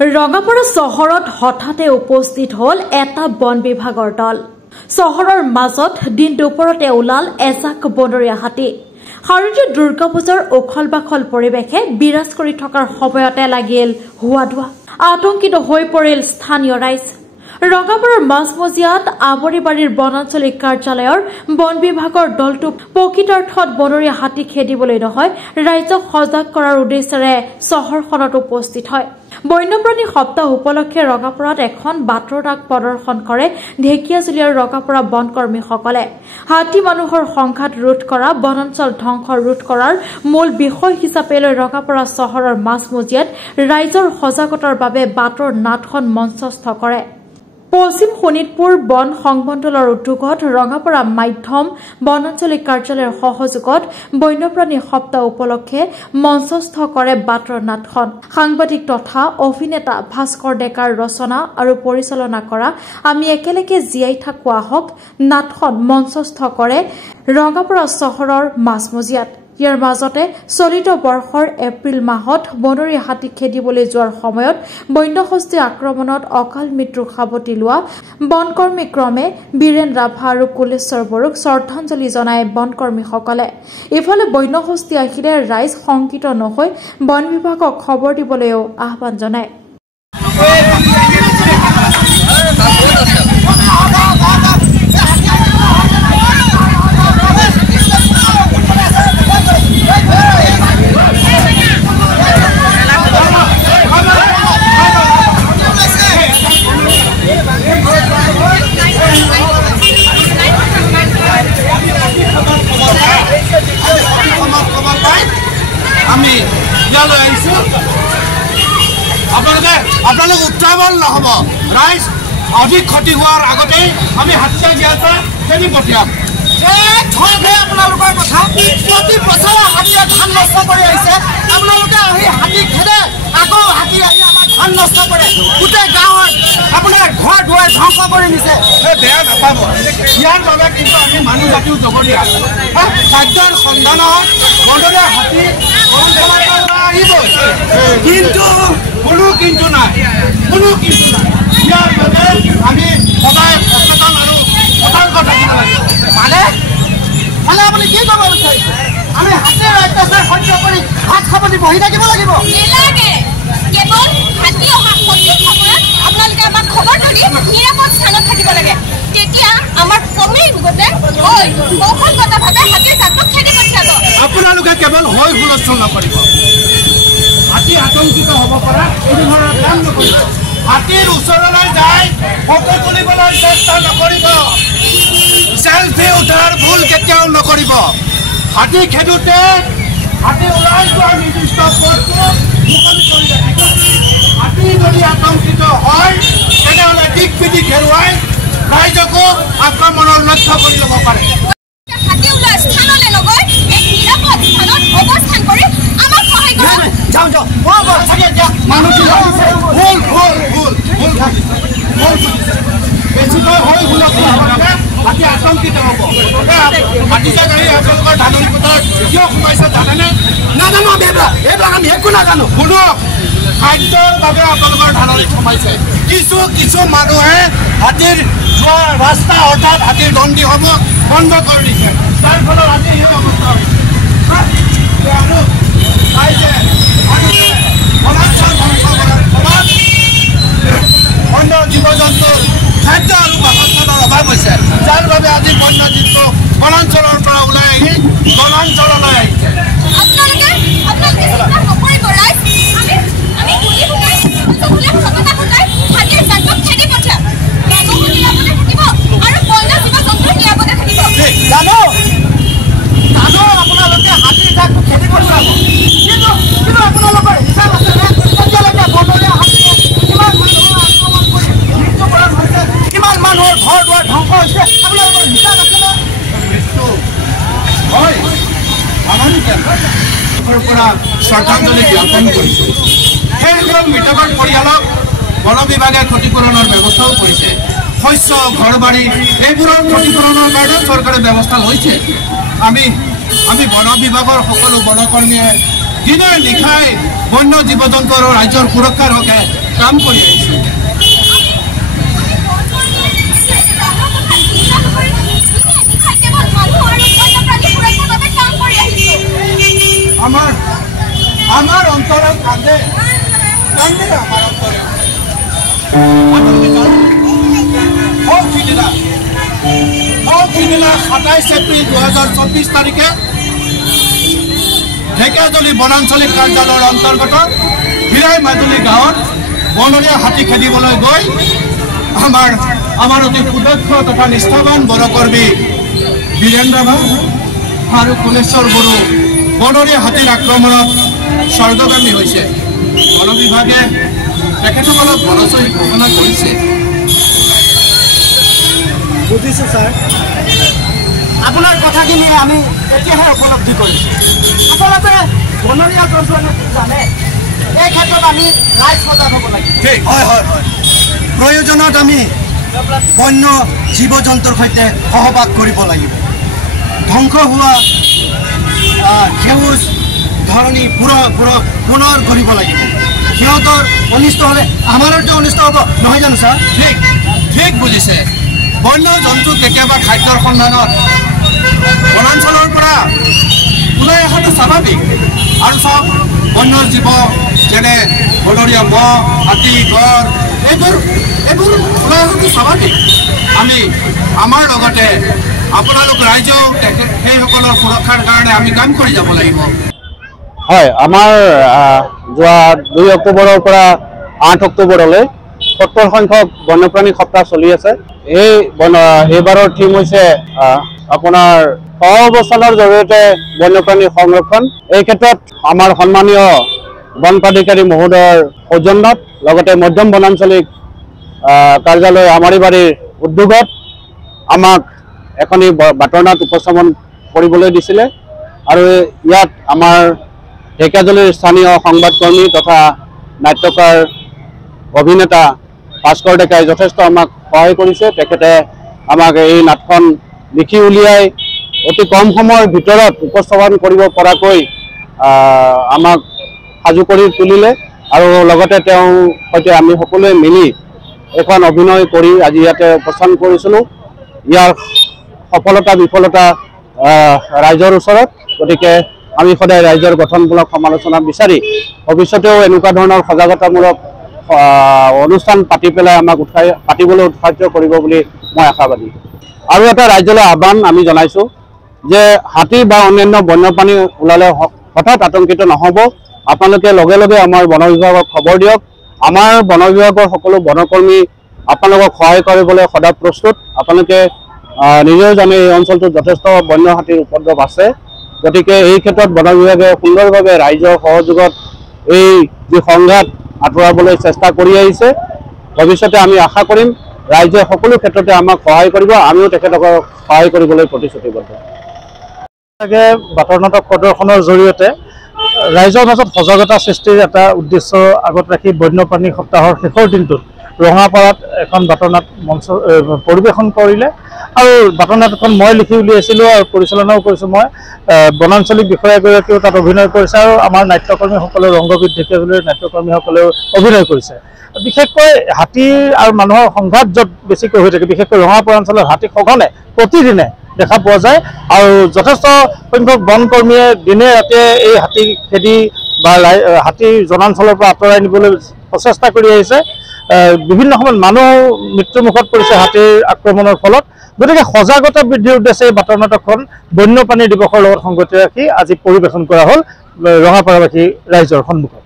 ৰঙাপাৰা চহৰত হঠাতে উপস্থিত হল এটা বন বিভাগৰ দল। চহৰৰ মাজত দিন দুপৰতে ওলাল এজাক বনৰীয়া হাতী। শাৰদীয় দুৰ্গা পূজাৰ উখল বাখল পৰিৱেশে বিৰাজ কৰি থকাৰ সময়তে লাগিল হোৱা ধোৱা। আতংকিত হৈ পৰিল স্থানীয় ৰাইজ। ৰঙাপাৰাৰ মাজমজিয়াত আবৰিবাৰীৰ বনাঞ্চলিক কাৰ্যালয়ৰ বন বিভাগৰ দলটোক প্ৰকৃতাৰ্থত বনৰীয়া হাতী খেদিবলৈ নহয়, ৰাইজক সজাগ কৰাৰ উদ্দেশ্যেৰে চহৰখনত উপস্থিত হয়। বন্যপ্ৰাণী সপ্তাহ উপলক্ষে ৰঙাপাৰাত এখন বাটৰ ডাক প্ৰদৰ্শন কৰে ঢেকিয়াজুলিয়াৰ ৰঙাপাৰা বন কৰ্মীসকলে। হাতী মানুহৰ সংঘাত ৰোধ কৰা, বনাঞ্চল ধ্বংস ৰোধ কৰাৰ মূল বিষয় হিচাপে লৈ ৰঙাপাৰা চহৰৰ মাজমজিয়াত ৰাইজৰ সজাগতাৰ বাবে বাটৰ নাটখন মঞ্চস্থ কৰে। পশ্চিম শোণিতপুৰ বন সংমণ্ডলৰ উদ্যোগত ৰঙাপাৰা মাধ্যম বনাঞ্চলিক কাৰ্যালয়ৰ সহযোগত বন্যপ্ৰাণী সপ্তাহ উপলক্ষে মঞ্চস্থ কৰে বাটৰ নাটখন। সাংবাদিক তথা অভিনেতা ভাস্কৰ ডেকাৰ ৰচনা আৰু পৰিচালনা কৰা আমি একেলগে জীয়াই থাকো আহক নাটখন মঞ্চস্থ কৰে ৰঙাপাৰা চহৰৰ মাজমজিয়াত। ইয়াৰ মাজতে চলিত বৰ্ষৰ এপ্ৰিল মাহত বনৰীয়া হাতী খেদিবলৈ যোৱাৰ সময়ত বন্যহস্তীৰ আক্ৰমণত অকাল মৃত্যুৰ সাৱটি লোৱা বনকৰ্মী ক্ৰমে বীৰেন ৰাভা আৰু কুলেশ্বৰ বড়োক শ্ৰদ্ধাঞ্জলি জনায় বনকৰ্মীসকলে। ইফালে বন্যহস্তী আহিলে ৰাইজ শংকিত নহৈ বন বিভাগক খবৰ দিবলৈও আহ্বান জনায়। আমি ইয়ালৈ আহিছোঁ, আপোনালোক উত্ৰাৱল নহ'ব। ৰাইজ অধিক ক্ষতি হোৱাৰ আগতেই আমি হাতীয়া জ্ঞাতা খেদি পঠিয়াম। আপোনালোকৰ কথা প্ৰতি বছৰে হাতীয়ে ধান নষ্ট কৰি আহিছে। আপোনালোকে আহি হাতী খেদে, আকৌ হাতী আহি আমাৰ ধান নষ্ট কৰে, গোটেই গাঁৱত আপোনাৰ ঘৰ দুৱাৰ ধ্বংস কৰি নিছে। বেয়া নাপাব, ইয়াৰ বাবে কিন্তু আমি মানুহ জাতিও জগৰীয়া। খাদ্যৰ সন্ধানত বনৰীয়া হাতী আহিব, কিন্তু কোনো কিন্তু নাই, কোনো কিন্তু নাই। ইয়াৰ বাবে আমি সদায় সচেতন আৰু সতৰ্ক থাকিব লাগিব। মানে আপুনি কি ক'ব বিচাৰিছে? আমি হাতীৰ অত্যাচাৰ সহ্য কৰি ভাত খাবলৈ বহি থাকিব লাগিব? নেলাগে, কেৱল হাতী অহা সঠিক সময়ত আপোনালোকে আমাক খবৰ ধৰি নিৰাপদ স্থানত থাকিব লাগে। তেতিয়া আমাৰ কমেই গোটে হৈ কৌশলগতভাৱে হাতীৰ জাকক খেদি পঠিয়াব। আপোনালোকে কেৱল হৈ হুলস্থুল নকৰিব, হাতী আতংকিত হ'ব পৰা এই ধৰণৰ কাম নকৰিব। হাতীৰ ওচৰলৈ যায় ফটো তুলিবলৈ চেষ্টা নকৰিব। চেলফি উঠাৰ ভুল কেতিয়াও নকৰিব। হাতী খেদোতে হাতী ওলাই যোৱা নিৰ্দিষ্ট পথটো মুকলি কৰি ৰাখিব। হাতী যদি আতংকিত হয় তেনেহ'লে দিক বিদিক হেৰুৱাই ৰাইজকো আক্ৰমণৰ লক্ষ্য কৰি ল'ব পাৰে। হাতী ওলোৱা স্থানলৈ নগৈ এক নিৰাপদ স্থানত অৱস্থান কৰি আমাক সহায় কৰক। বেছিকৈ হৈ হুলস্থুল হ'ব লাগে, হাতী আতংকিত হ'ব। হাতী জাগাৰী আপোনালোকৰ ধাননি পথাৰত কিয় সোমাইছে জানেনে? নাজানো, এইবিলাক আমি একো নাজানো। শুনক, খাদ্যৰ বাবে আপোনালোকৰ ধাননিত সোমাইছে। কিছু মানুহে হাতীৰ যোৱা ৰাস্তা অৰ্থাৎ হাতীৰ দণ্ডিসমূহ বন্ধ কৰি দিছে, যাৰ ফলত আজি সেইটো অৱস্থা হৈছে। অন্য জীৱ জন্তুৰ খাদ্য আৰু বাসস্থানৰ অভাৱ হৈছে, যাৰ বাবে আজি বন্য জীৱ বনাঞ্চলৰ পৰা ওলাই আহি বনাঞ্চললৈ আহিছে। জানো আপোনালোকে হাতীৰ জাকটো খেদি পঠিয়াব, কিন্তু আপোনালোকৰ হিচাপ আছে এতিয়ালৈকে বনৰীয়া হাতীয়ে কিমান মানুহৰ আক্ৰমণ কৰি মৃত্যুবৰণ হৈছে, কিমান মানুহৰ ঘৰ দুৱাৰ ধ্বংস হৈছে, আপোনালোকৰ হিচাপ আছে নে? হয়, আমাৰ পৰা শ্ৰদ্ধাঞ্জলি জ্ঞাপন কৰিছোঁ। সেইসকল মৃতকৰ পৰিয়ালক বন বিভাগে ক্ষতিপূৰণৰ ব্যৱস্থাও কৰিছে। শস্য, ঘৰ বাৰী এইবোৰৰ ক্ষতিপূৰণৰ কাৰণে চৰকাৰে ব্যৱস্থা লৈছে। আমি বন বিভাগৰ সকলো বনকৰ্মীয়ে দিনে নিশাই বন্য জীৱ জন্তু আৰু ৰাজ্যৰ সুৰক্ষাৰ হকে কাম কৰি আহিছোঁ। আমাৰ অন্তৰে কান্দে কান্দে আমাৰ অন্তৰে সিদিনা 27 এপ্ৰিল 2024 তাৰিখে ঢেকিয়াজুলি বনাঞ্চলিক কাৰ্যালয়ৰ অন্তৰ্গত হিৰাই মাজুলী গাঁৱত বনৰীয়া হাতী খেদিবলৈ গৈ আমাৰ অতি সুদক্ষ তথা নিষ্ঠাবান বনকৰ্মী বীৰেন্দ্ৰ বা আৰু কুলেশ্বৰ বড়ো বনৰীয়া হাতীৰ আক্ৰমণত স্বৰ্গগামী হৈছে। বন বিভাগে তেখেতসকলক বনশ্বহীদ ঘোষণা কৰিছে। বুজিছোঁ ছাৰ, আপোনাৰ কথাখিনি আমি এতিয়াহে উপলব্ধি কৰিছোঁ। আচলতে বনৰীয়া জন্তু জানে, এই ক্ষেত্ৰত আমি ৰাইজ সজাগ হ'ব লাগিব। হয় হয় হয়, প্ৰয়োজনত আমি বন্য জীৱ জন্তুৰ সৈতে সহবাস কৰিব লাগিব। ধ্বংস হোৱা সেউজ ধৰণী পুনৰ কৰিব লাগিব। সিহঁতৰ অনিষ্ট হ'লে আমাৰতো অনিষ্ট হ'ব, নহয় জানো ছাৰ? ঠিক ঠিক বুজিছে। বন্য জন্তু কেতিয়াবা খাদ্যৰ সন্ধানত বনাঞ্চলৰ পৰা ওলাই অহাটো স্বাভাৱিক। আৰু চব বন্য জীৱ যেনে বনৰীয়া মহ, হাতী, গড় এইবোৰ ওলাই অহাটো স্বাভাৱিক। আমি আমাৰ লগতে আপোনালোক ৰাইজেও সেইসকলৰ সুৰক্ষাৰ কাৰণে আমি কাম কৰি যাব লাগিব। হয়, আমাৰ যোৱা 2 অক্টোবৰৰ পৰা 8 অক্টোবৰলৈ 70 সংখ্যক বন্যপ্ৰাণী সপ্তাহ চলি আছে। এইবাৰৰ থিম হৈছে আপোনাৰ সহবচনৰ জৰিয়তে বন্যপ্ৰাণী সংৰক্ষণ। এই ক্ষেত্ৰত আমাৰ সন্মানীয় বন প্ৰাধিকাৰী মহোদয়ৰ সৌজন্যত লগতে মধ্যম বনাঞ্চলিক কাৰ্যালয় আমাৰিবাৰীৰ উদ্যোগত আমাক এখনি বাতৰনাট উপস্থাপন কৰিবলৈ দিছিলে। আৰু ইয়াত আমাৰ ঢেকিয়াজুলিৰ স্থানীয় সংবাদকৰ্মী তথা নাট্যকাৰ অভিনেতা ভাস্কৰ ডেকাই যথেষ্ট আমাক সহায় কৰিছে। তেখেতে আমাক এই নাটখন লিখি উলিয়াই অতি কম সময়ৰ ভিতৰত উপস্থাপন কৰিব পৰাকৈ আমাক সাজু কৰি তুলিলে। আৰু লগতে তেওঁৰ সৈতে আমি সকলোৱে মিলি এখন অভিনয় কৰি আজি ইয়াতে উপস্থাপন কৰিছিলোঁ। ইয়াৰ সফলতা বিফলতা ৰাইজৰ ওচৰত। গতিকে আমি সদায় ৰাইজৰ গঠনমূলক সমালোচনা বিচাৰি ভৱিষ্যতেও এনেকুৱা ধৰণৰ সজাগতামূলক অনুষ্ঠান পাতি পেলাই আমাক পাতিবলৈ উৎসাহিত কৰিব বুলি মই আশাবাদী। আৰু এটা ৰাইজলৈ আহ্বান আমি জনাইছোঁ যে হাতী বা অন্যান্য বন্যপ্ৰাণী ওলালে হঠাৎ আতংকিত নহ'ব। আপোনালোকে লগে লগে আমাৰ বন বিভাগক খবৰ দিয়ক। আমাৰ বন বিভাগৰ সকলো বনকৰ্মী আপোনালোকক সহায় কৰিবলৈ সদায় প্ৰস্তুত। আপোনালোকে নিজেও জানে এই অঞ্চলটোত যথেষ্ট বন্য হাতীৰ উপদ্ৰৱ আছে। গতিকে এই ক্ষেত্ৰত বন বিভাগে সুন্দৰভাৱে ৰাইজৰ সহযোগত এই যি সংঘাত আঁতৰাবলৈ চেষ্টা কৰি আহিছে। ভৱিষ্যতে আমি আশা কৰিম ৰাইজে সকলো ক্ষেত্ৰতে আমাক সহায় কৰিব, আমিও তেখেতসকলক সহায় কৰিবলৈ প্ৰতিশ্ৰুতিবদ্ধ। বাতৰ নাটক প্ৰদৰ্শনৰ জৰিয়তে ৰাইজৰ মাজত সজাগতা সৃষ্টিৰ এটা উদ্দেশ্য আগত ৰাখি বন্যপ্ৰাণী সপ্তাহৰ শেষৰ দিনটোত ৰঙাপাৰাত এখন বাতৰ নাট মঞ্চ পৰিৱেশন কৰিলে। আৰু বাতৰ নাটখন মই লিখি উলিয়াইছিলোঁ আৰু পৰিচালনাও কৰিছোঁ মই। বনাঞ্চলিক বিষয়াগৰাকীয়েও তাত অভিনয় কৰিছে আৰু আমাৰ নাট্যকৰ্মীসকলেও ৰংগবীৰ ঢেকিয়াজুলিৰ নাট্যকৰ্মীসকলেও অভিনয় কৰিছে। বিশেষকৈ হাতীৰ আৰু মানুহৰ সংঘাত য'ত বেছিকৈ হৈ থাকে, বিশেষকৈ ৰঙাপাৰা অঞ্চলত হাতী সঘনে প্ৰতিদিনে দেখা পোৱা যায়। আৰু যথেষ্ট সংখ্যক বনকৰ্মীয়ে দিনে ৰাতিয়ে এই হাতী খেদি বা হাতী জনাঞ্চলৰ পৰা আঁতৰাই নিবলৈ প্ৰচেষ্টা কৰি আহিছে। বিভিন্ন সময়ত মানুহ মৃত্যুমুখত পৰিছে হাতীৰ আক্ৰমণৰ ফলত। গতিকে সজাগতা বৃদ্ধিৰ উদ্দেশ্যে এই বাতৰ নাটকখন বন্যপ্ৰাণী দিৱসৰ লগত সংগতি ৰাখি আজি পৰিৱেশন কৰা হ'ল ৰঙাপাৰাবাসী ৰাইজৰ সন্মুখত।